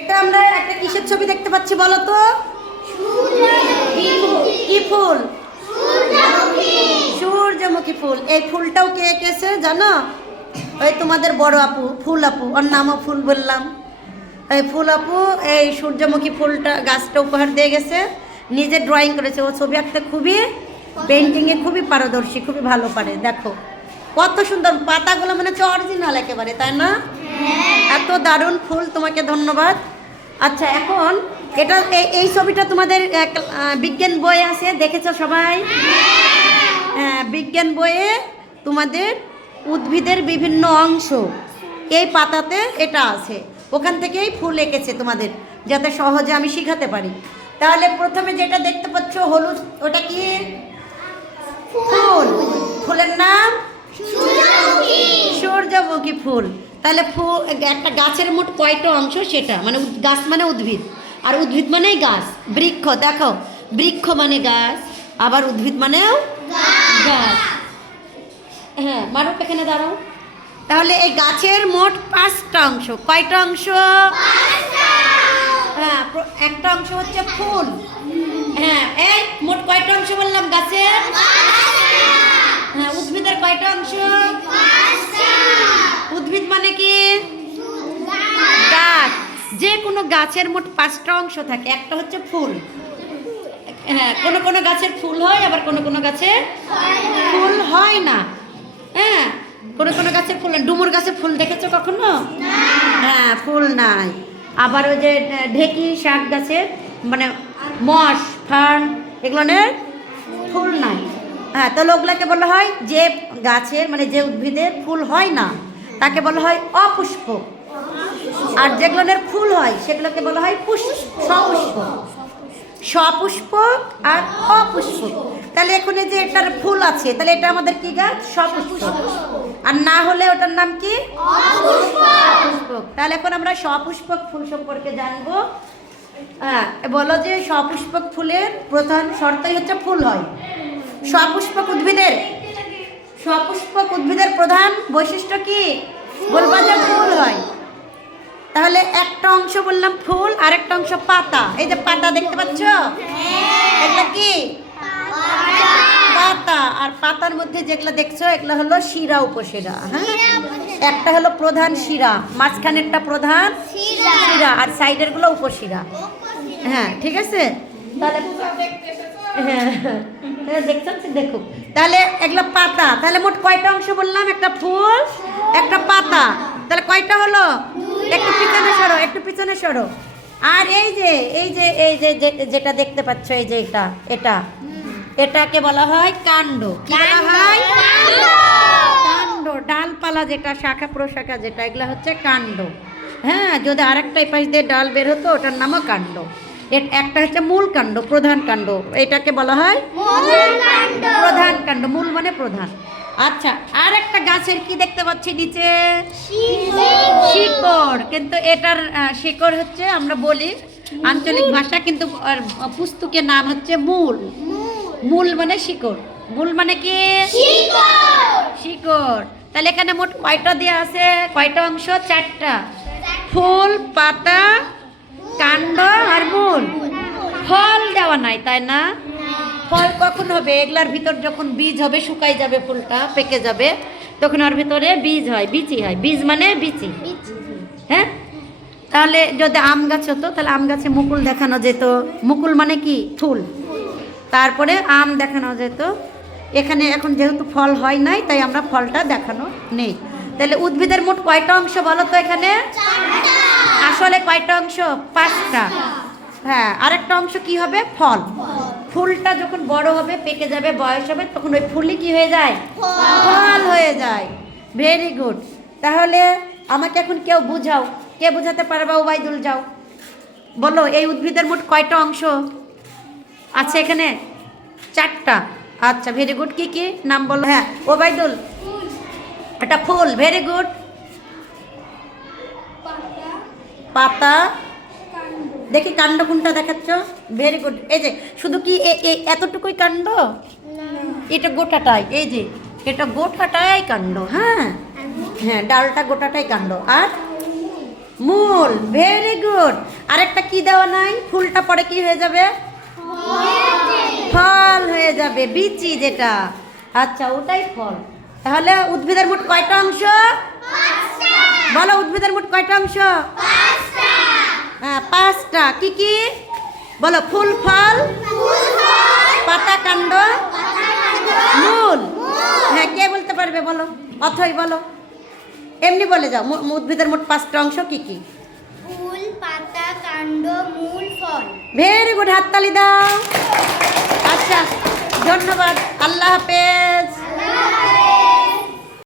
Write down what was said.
এটা আমরা একটা কিসের ছবি দেখতে পাচ্ছি বলো তো? কি ফুল? সূর্যমুখী ফুল। এই ফুলটাও কে এঁকেছে জানো? ওই তোমাদের বড় আপু, ফুল আপু, ওর নামও ফুল বললাম। এই ফুল আপু এই সূর্যমুখী ফুলটা গাছটা উপহার দিয়ে গেছে, নিজে ড্রয়িং করেছে। ও ছবি আঁকতে খুবই, পেন্টিংয়ে খুবই পারদর্শী, খুবই ভালো পারে। দেখো কত সুন্দর পাতাগুলো, মানে হচ্ছে অরিজিনাল একেবারে, তাই না? এত দারুণ ফুল, তোমাকে ধন্যবাদ। আচ্ছা, এখন এটা এই ছবিটা তোমাদের বিজ্ঞান বইয়ে আছে, দেখেছো সবাই? হ্যাঁ, বিজ্ঞান বইয়ে তোমাদের উদ্ভিদের বিভিন্ন অংশ এই পাতাতে এটা আছে, ওখান থেকেই ফুল এঁকেছে তোমাদের, যাতে সহজে আমি শিখাতে পারি। তাহলে প্রথমে যেটা দেখতে পাচ্ছ হলুদ, ওটা কি ফুল? ফুলের নাম সূর্যমুখী ফুল। তাহলে ফুল একটা গাছের মোট কয়টা অংশ সেটা, মানে গাছ মানে উদ্ভিদ, আর উদ্ভিদ মানেই গাছ। বৃক্ষ, দেখো বৃক্ষ মানে গাছ, আবার উদ্ভিদ মানেও গাছ। হ্যাঁ, মারুফ এখানে দাঁড়াও। তাহলে এই গাছের মোট 5টা অংশ। কয়টা অংশ? হ্যাঁ, একটা অংশ হচ্ছে ফুল। হ্যাঁ, এই মোট কয়টা অংশ বললাম গাছের? হ্যাঁ, উদ্ভিদের কয়টা অংশ? উদ্ভিদ মানে কি? গাছ। যে কোনো গাছের মোট 5টা অংশ থাকে, একটা হচ্ছে ফুল। হ্যাঁ, কোনো কোনো গাছের ফুল হয়, আবার কোনো কোনো গাছে ফুল হয় না। হ্যাঁ, কোনো কোনো গাছের ফুল, ডুমুর গাছে ফুল দেখেছো কখনো? হ্যাঁ, ফুল নাই। আবার ওই যে ঢেকি শাক গাছের, মানে মশ ফার্ন, এগুলোর ফুল নাই। হ্যাঁ, তাহলে ওগুলাকে বলা হয় যে গাছের, মানে যে উদ্ভিদের ফুল হয় না তাকে বলা হয় অপুষ্পক, আর যেগুলোর ফুল হয় সেগুলোকে বলা হয় সপুষ্পক। সপুষ্পক আর অপুষ্পক। তাহলে এখন যে এটার ফুল আছে, তাহলে এটা আমাদের কি গাছ? সপুষ্পক। আর না হলে ওটার নাম কি? অপুষ্পক। তাহলে এখন আমরা সপুষ্পক ফুল সম্পর্কে জানবো। হ্যাঁ, বলো যে সপুষ্পক ফুলের প্রধান শর্তই হচ্ছে ফুল হয়। সপুষ্পক উদ্ভিদের প্রধান বৈশিষ্ট্য কি? বলবা যে ফুল হয়। তাহলে একটা অংশ বললাম ফুল, আর একটা অংশ পাতা। এই যে পাতা দেখতে পাচ্ছ, এটা কি পাতা। আর পাতার মধ্যে যেগুলো দেখছো এগুলো হলো শিরা উপশিরা। হ্যাঁ, একটা হলো প্রধান শিরা, মাঝখানেরটা প্রধান শিরা, আর সাইডের গুলো উপশিরা। হ্যাঁ, ঠিক আছে। তাহলে হ্যাঁ হ্যাঁ, দেখছেন, দেখো তাহলে এগুলো পাতা। তাহলে মোট কয়টা অংশ বললাম? একটা ফুল, একটা পাতা। তাহলে কয়টা হলো? একটু পিছনে সরো, একটু পিছনে সরো। আর এই যে যেটা দেখতে পাচ্ছ, এই যে এটাকে বলা হয় কাণ্ড। কি বলা হয়? কাণ্ড। ডালপালা যেটা, শাখা প্রশাখা যেটা, এগুলো হচ্ছে কাণ্ড। হ্যাঁ, যদি আরেকটা পাশ দিয়ে ডাল বের হতো ওটার নামও কাণ্ড। একটা হচ্ছে মূল কাণ্ড, প্রধান কাণ্ড, এটাকে বলা হয় প্রধান কাণ্ড। মূল মানে প্রধান। আচ্ছা, আর একটা গাছের কি দেখতে পাচ্ছি নিচে? শিকড়। কিন্তু এটার শিকড় হচ্ছে, আমরা বলি আঞ্চলিক ভাষা, কিন্তু পুস্তকের নাম হচ্ছে মূল। মূল মানে শিকড়। মূল মানে কি? শিকড়। তাহলে এখানে মোট কয়টা দেওয়া আছে? কয়টা অংশ? 4টা। ফুল, পাতা, কাণ্ড আর মূল। ফল দেওয়া নাই, তাই না? ফল কখন হবে? এগুলার ভিতর যখন বীজ হবে, শুকাই যাবে, ফুলটা পেকে যাবে, তখন ওর ভিতরে বীজ হয়, বিচি হয়। বীজ মানে বিচি। হ্যাঁ, তাহলে যদি আম গাছ হতো তাহলে আম গাছে মুকুল দেখানো যেত। মুকুল মানে কি? ফুল। তারপরে আম দেখানো যেত। এখানে এখন যেহেতু ফল হয় নাই, তাই আমরা ফলটা দেখানো নেই। তাহলে উদ্ভিদের মোট কয়টা অংশ বলো তো এখানে? আসলে কয়টা অংশ? 5টা। হ্যাঁ, আরেকটা অংশ কি হবে? ফল। ফুলটা যখন বড় হবে, পেকে যাবে, বয়স হবে, তখন ওই ফুলই কি হয়ে যায়? ফল হয়ে যায়। Very good. তাহলে আমাকে এখন কেউ বুঝাও, কে বুঝাতে পারবা? ওবাইদুল, যাও বলো, এই উদ্ভিদের মোট কয়টা অংশ আছে এখানে? 4টা। আচ্ছা, ভেরি গুড। কি কি নাম বলো? হ্যাঁ, ওবাইদুল, এটা ফুল। Very good. পাতা। দেখি কাণ্ড কোনটা দেখাচ্ছ? Very good. এই যে শুধু কি এতটুকুই কাণ্ড? এটা গোটাটাই, এই যে এটা গোটাটাই কাণ্ড। হ্যাঁ হ্যাঁ, ডালটা গোটাটাই কাণ্ড। আর মূল, ভেরি গুড। আরেকটা কি দেওয়া নাই? ফুলটা পরে কি হয়ে যাবে? ফল হয়ে যাবে, বিচি যেটা। আচ্ছা, ওটাই ফল। তাহলে উদ্ভিদের মোট কয়টা অংশ? বলো, উদ্ভিদের মোট কয়টা অংশ? হ্যাঁ, 5টা। কি কি বলো? ফুল, ফল, পাতা, কাণ্ড, মূল। হ্যাঁ, কে বলতে পারবে? বলো, অথই বলো, এমনি বলে যাও। উদ্ভিদের মোট 5টা অংশ কি কি? ফুল, পাতা, কাণ্ড, মূল, ফল। ভেরি গুড, হাততালি দাও। আচ্ছা, ধন্যবাদ, আল্লাহ হাফেজ।